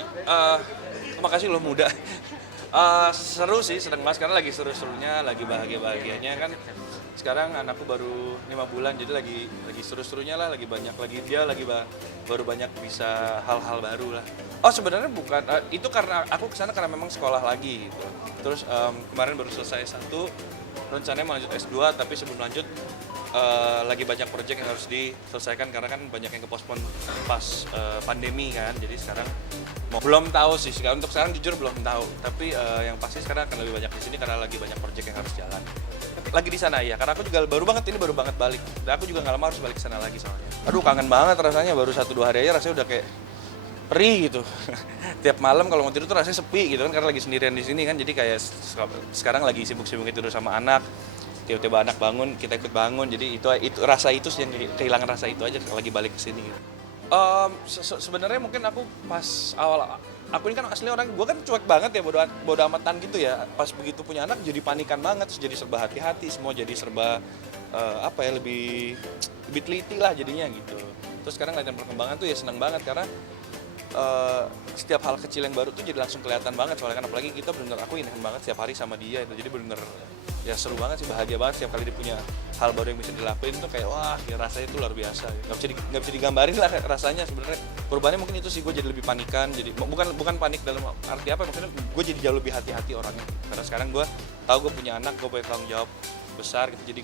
Eh, makasih lo muda. Seru sih, seneng banget karena lagi seru-serunya, lagi bahagia-bahagianya kan. Sekarang anakku baru 5 bulan, jadi lagi seru-serunya lah, lagi banyak lagi dia lagi baru banyak bisa hal-hal baru lah. Oh sebenarnya bukan, itu karena aku kesana karena memang sekolah lagi gitu. Terus kemarin baru selesai satu, rencananya mau lanjut S2, tapi sebelum lanjut lagi banyak proyek yang harus diselesaikan karena kan banyak yang kepospon pas pandemi kan. Jadi sekarang belum tahu sih, untuk sekarang jujur belum tahu. Tapi yang pasti sekarang akan lebih banyak di sini karena lagi banyak proyek yang harus jalan. Lagi di sana ya, karena aku juga baru banget balik. Dan aku juga nggak lama harus balik ke sana lagi soalnya. Aduh kangen banget rasanya, baru 1-2 hari aja rasanya udah kayak perih gitu. Tiap malam kalau mau tidur tuh rasanya sepi gitu kan karena lagi sendirian di sini kan. Jadi kayak sekarang lagi sibuk-sibuk tidur sama anak. Tiba-tiba anak bangun, kita ikut bangun. Jadi itu rasa itu sih yang kehilangan rasa itu aja lagi balik ke sini gitu. Sebenarnya mungkin aku pas awal aku ini kan asli orang, gue kan cuek banget ya, bodo amatan gitu ya. Pas begitu punya anak jadi panikan banget, terus jadi serba hati-hati, semua jadi serba lebih teliti lah jadinya gitu. Terus sekarang ngeliatin perkembangan tuh ya seneng banget karena setiap hal kecil yang baru tuh jadi langsung kelihatan banget soalnya kan, apalagi kita benar-benar aku inian banget setiap hari sama dia itu, jadi benar-benar ya seru banget sih, bahagia banget setiap kali dia punya hal baru yang bisa dilakuin tuh kayak wah ya rasanya itu luar biasa, nggak bisa digambarin lah rasanya sebenarnya. Perubahannya mungkin itu sih, gue jadi lebih panikan, jadi bukan panik dalam arti apa, maksudnya gue jadi jauh lebih hati-hati orangnya karena sekarang gue tahu gue punya anak, gue punya tanggung jawab besar gitu, jadi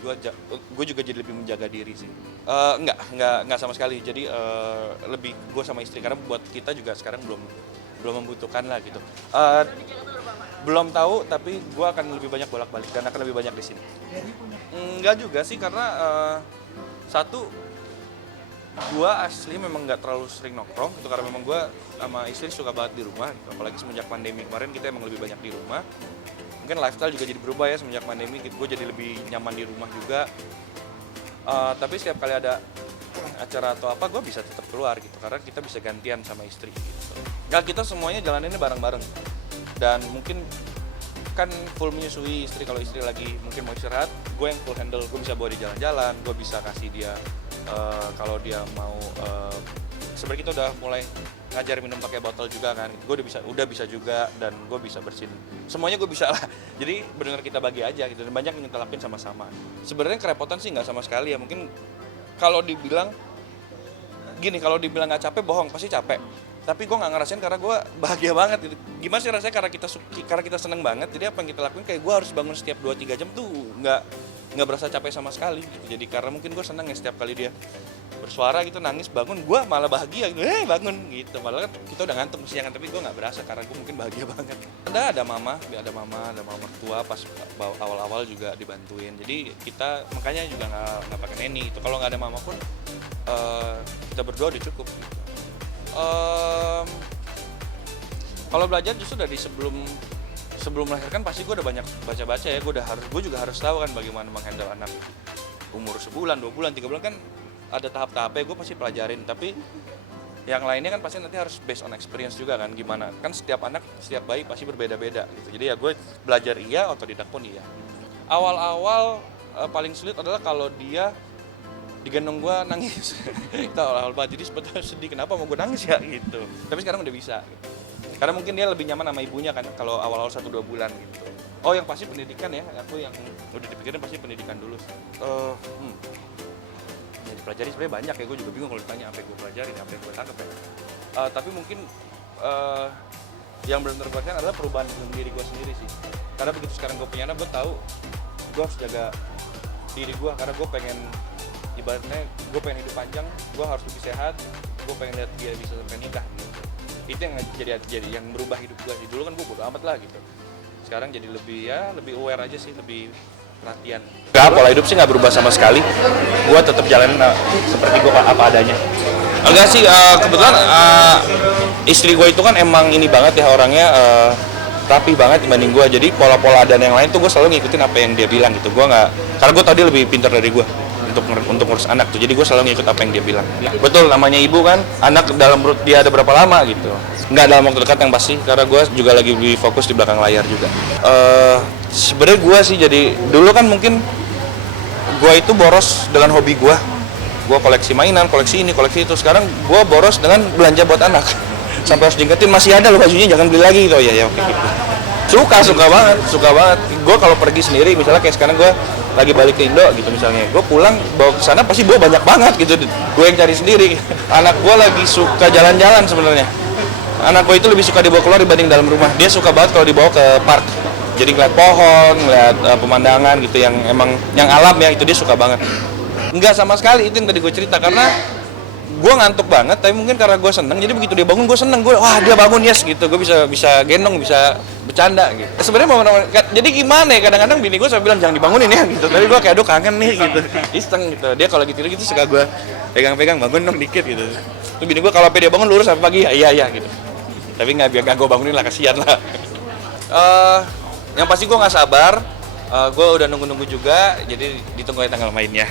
gue juga jadi lebih menjaga diri sih. Enggak sama sekali, jadi lebih gue sama istri karena buat kita juga sekarang belum membutuhkan lah gitu. Belum tahu, tapi gue akan lebih banyak bolak-balik dan akan lebih banyak di sini. Enggak juga sih karena satu, gue asli memang nggak terlalu sering nongkrong itu karena memang gue sama istri suka banget di rumah gitu. Apalagi semenjak pandemi kemarin kita emang lebih banyak di rumah. Mungkin lifestyle juga jadi berubah ya semenjak pandemi, gue jadi lebih nyaman di rumah juga. Tapi setiap kali ada acara atau apa gue bisa tetap keluar gitu karena kita bisa gantian sama istri gitu. Ya kita semuanya jalaninnya bareng-bareng dan mungkin kan full menyusui istri, kalau istri lagi mungkin mau istirahat gue yang full handle, gue bisa bawa dia jalan-jalan, gue bisa kasih dia kalau dia mau sebenarnya kita udah mulai ngajar minum pakai botol juga kan, gue udah bisa juga, dan gue bisa bersihin semuanya, gue bisa lah. Jadi benar kita bagi aja gitu, dan banyak yang kita lakuin sama-sama. Sebenarnya kerepotan sih nggak sama sekali ya, mungkin kalau dibilang gini, kalau dibilang nggak capek bohong, pasti capek. Tapi gue nggak ngerasain karena gue bahagia banget gitu. Gimana sih rasanya karena kita seneng banget, jadi apa yang kita lakuin kayak gue harus bangun setiap 2-3 jam tuh nggak berasa capek sama sekali gitu. Jadi karena mungkin gue seneng ya setiap kali dia bersuara gitu, nangis, bangun, gue malah bahagia gitu, bangun gitu. Malah kan kita udah ngantuk siangan, tapi gue nggak berasa karena gue mungkin bahagia banget. Ada mama mertua pas awal-awal juga dibantuin. Jadi kita makanya juga nggak pakai neni itu. Kalau nggak ada mama pun kita berdua udah cukup gitu. Kalau belajar justru dari sebelum melahirkan pasti gue udah banyak baca-baca ya. Gue juga harus tahu kan bagaimana menghandle anak umur sebulan, 2 bulan, 3 bulan kan ada tahap-tahapnya, gue pasti pelajarin. Tapi yang lainnya kan pasti nanti harus based on experience juga kan, gimana kan setiap anak, setiap bayi pasti berbeda-beda gitu. Jadi ya gue belajar iya, otodidak pun iya. Awal-awal paling sulit adalah kalau dia digendong gue nangis. Itu awal-awal banget, jadi sebetulnya sedih kenapa mau gue nangis ya gitu. Tapi sekarang udah bisa gitu. Karena mungkin dia lebih nyaman sama ibunya kan kalau awal-awal 1-2 bulan gitu. Oh yang pasti pendidikan ya, aku yang udah dipikirin pasti pendidikan dulu. Ya dipelajari sebenarnya banyak ya, gue juga bingung kalau ditanya apa yang gue pelajarin, apa yang gue tangkap ya. Tapi mungkin yang benar-benar gue rasain adalah perubahan dalam diri gue sendiri sih. Karena begitu sekarang gue punya anak, gue tahu gue harus jaga diri gue karena gue pengen, ibaratnya gue pengen hidup panjang, gue harus lebih sehat, gue pengen lihat dia bisa sampai nikah gitu. Itu yang jadi yang berubah hidup gue sih. Dulu kan gue bodo amat lah gitu, sekarang jadi lebih aware aja sih, lebih perhatian. Pola hidup sih nggak berubah sama sekali, gue tetap jalanin seperti gue apa adanya. Enggak sih, kebetulan istri gue itu kan emang ini banget ya orangnya, rapi banget dibanding gue. Jadi pola-pola dan yang lain tuh gue selalu ngikutin apa yang dia bilang gitu. Gue nggak, karena gue tau dia lebih pintar dari gue untuk ngurus anak tuh, jadi gue selalu ngikut apa yang dia bilang. Betul, namanya ibu kan, anak dalam perut dia ada berapa lama gitu, nggak dalam waktu dekat yang pasti, karena gue juga lagi lebih fokus di belakang layar juga. Sebenarnya gue sih jadi dulu kan mungkin gue itu boros dengan hobi gue koleksi mainan, koleksi ini, koleksi itu. Sekarang gue boros dengan belanja buat anak. sampai harus diingetin masih ada loh bajunya, jangan beli lagi gitu. Ya oke gitu. Suka banget. Gue kalau pergi sendiri, misalnya kayak sekarang gue lagi balik ke Indo gitu misalnya, gue pulang bawa ke sana pasti bawa banyak banget gitu. Gue yang cari sendiri. Anak gue lagi suka jalan-jalan sebenarnya. Anak gue itu lebih suka dibawa keluar dibanding dalam rumah. Dia suka banget kalau dibawa ke park. Jadi ngeliat pohon, ngeliat pemandangan gitu yang emang yang alam ya, itu dia suka banget. Enggak sama sekali, itu yang tadi gue cerita, karena gue ngantuk banget, tapi mungkin karena gue seneng, jadi begitu dia bangun gue seneng, wah dia bangun yes gitu, gue bisa gendong, bisa bercanda gitu. Sebenarnya jadi gimana ya, kadang-kadang bini gue selalu bilang jangan dibangunin ya gitu, tapi gue kayak aduh kangen nih gitu, iseng gitu. Dia kalau lagi tidur gitu suka gue pegang-pegang, bangun dong dikit gitu. Terus bini gue kalau dia bangun lurus sampai pagi, iya gitu. Tapi nggak biar gue bangunin lah, kasihan lah. Yang pasti gue nggak sabar, gue udah nunggu-nunggu juga, jadi ditunggu tanggal mainnya.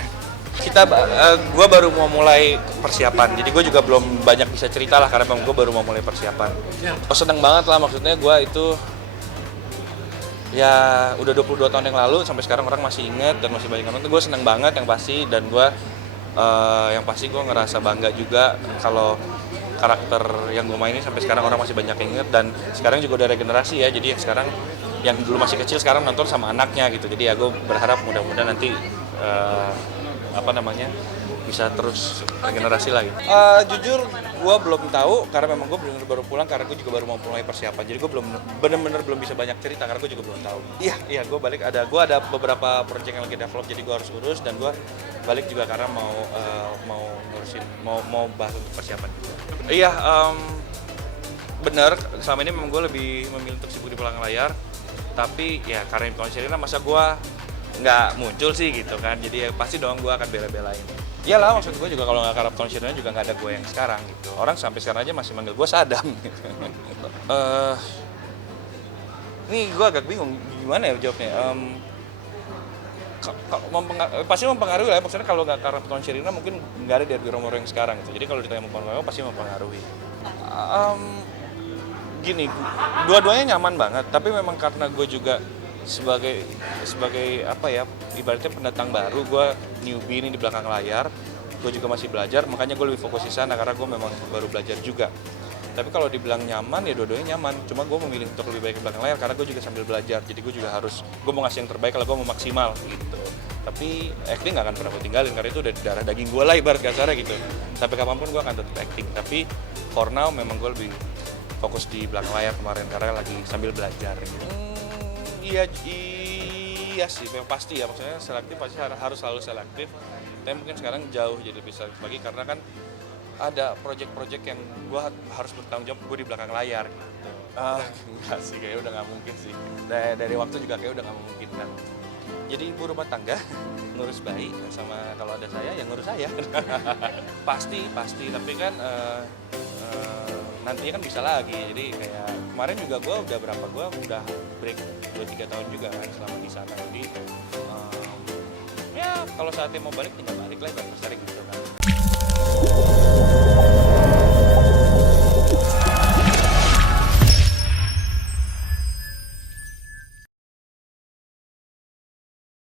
Gue baru mau mulai persiapan, jadi gue juga belum banyak bisa cerita lah karena memang gue baru mau mulai persiapan. Seneng banget lah, maksudnya gue itu ya udah 22 tahun yang lalu sampai sekarang orang masih inget dan masih banyak nonton. Gue seneng banget yang pasti, dan gue yang pasti gue ngerasa bangga juga kalau karakter yang gue mainin sampai sekarang orang masih banyak yang inget, dan sekarang juga udah regenerasi ya, jadi yang sekarang yang dulu masih kecil sekarang nonton sama anaknya gitu. Jadi ya gue berharap mudah-mudahan nanti bisa terus regenerasi lagi. Jujur gue belum tahu karena memang gue baru pulang, karena gue juga baru mau mulai persiapan, jadi gue bener-bener belum bisa banyak cerita karena gue juga belum tahu. Iya gue ada beberapa project yang lagi develop, jadi gue harus urus, dan gue balik juga karena mau ngurusin mau bahas untuk persiapan juga. Iya, bener, selama ini memang gue lebih memilih untuk sibuk di belakang layar, tapi ya karena Tahun Sherina masa gue nggak muncul sih gitu kan, jadi ya pasti dong gue akan bela-belain. Iyalah, maksud gue juga kalau nggak karena Tahun Sherina juga nggak ada gue yang sekarang gitu. Orang sampai sekarang aja masih manggil gue Sadam gitu. Ini gue agak bingung gimana ya jawabnya. Pasti mempengaruhi lah, maksudnya kalau nggak karena Tahun Sherina mungkin nggak ada di orang-orang yang sekarang gitu. Jadi kalau ditanya mempengaruhi, pasti mempengaruhi. Gini, dua-duanya nyaman banget, tapi memang karena gue juga sebagai apa ya, ibaratnya pendatang baru, gue newbie ini di belakang layar, gue juga masih belajar, makanya gue lebih fokus di sana karena gue memang baru belajar juga. Tapi kalau dibilang nyaman ya dua-duanya nyaman, cuma gue memilih untuk lebih baik di belakang layar karena gue juga sambil belajar, jadi gue juga gue mau ngasih yang terbaik kalau gue mau maksimal gitu. Tapi acting gak akan pernah gue tinggalin karena itu udah di darah daging gue lah ibarat kasarnya gitu. Sampai kapanpun gue akan tetap acting, tapi for now memang gue lebih fokus di belakang layar kemarin karena lagi sambil belajar gitu. Iya sih, memang pasti ya, maksudnya selektif pasti harus selalu selektif. Tapi mungkin sekarang jauh jadi lebih selektif lagi karena kan ada project-project yang gue harus bertanggung jawab gue di belakang layar gitu. Enggak sih, kayaknya udah nggak mungkin sih. Dari waktu juga kayak udah nggak memungkinkan. Jadi ibu rumah tangga, ngurus bayi, sama kalau ada saya ya ngurus saya. pasti, tapi kan nantinya kan bisa lagi. Jadi kayak kemarin juga gue udah break 2-3 tahun juga kan selama di sana. Jadi ya kalau saatnya mau balik tinggal balik lah, sering gitu kan.